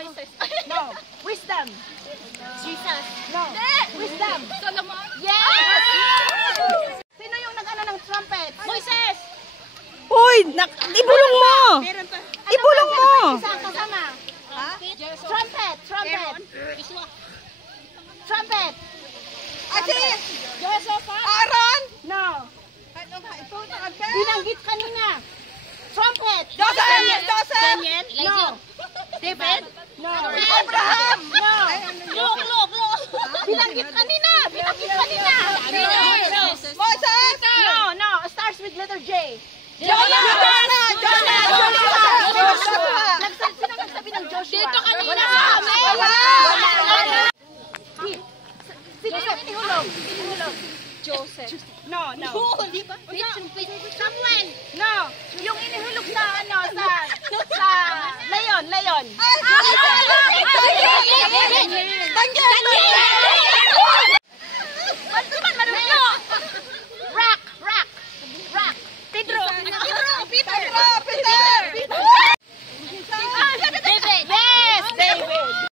Moises. No. Wisdom. Jesus. No. Wisdom. Solomon. Yes! Sino yung nag-ano ng trumpet? Moises. Uy, ibulong mo! Meron pa. Ibulong mo! Isa kasama. Ha? Trumpet. Trumpet. Trumpet. Ate. Joseph. Aaron. No. Binanggit kanina. Trumpet. Daniel. No. David. No. Abraham. No. Look. Binanggit kanina. Moses. No. Starts with letter J. Jonah. Sino nagsabi ng Joshua? Dito kanina. Sino yung inihulog? Joseph. No. Di ba? Samuel. No. Yung inihulog sa leon.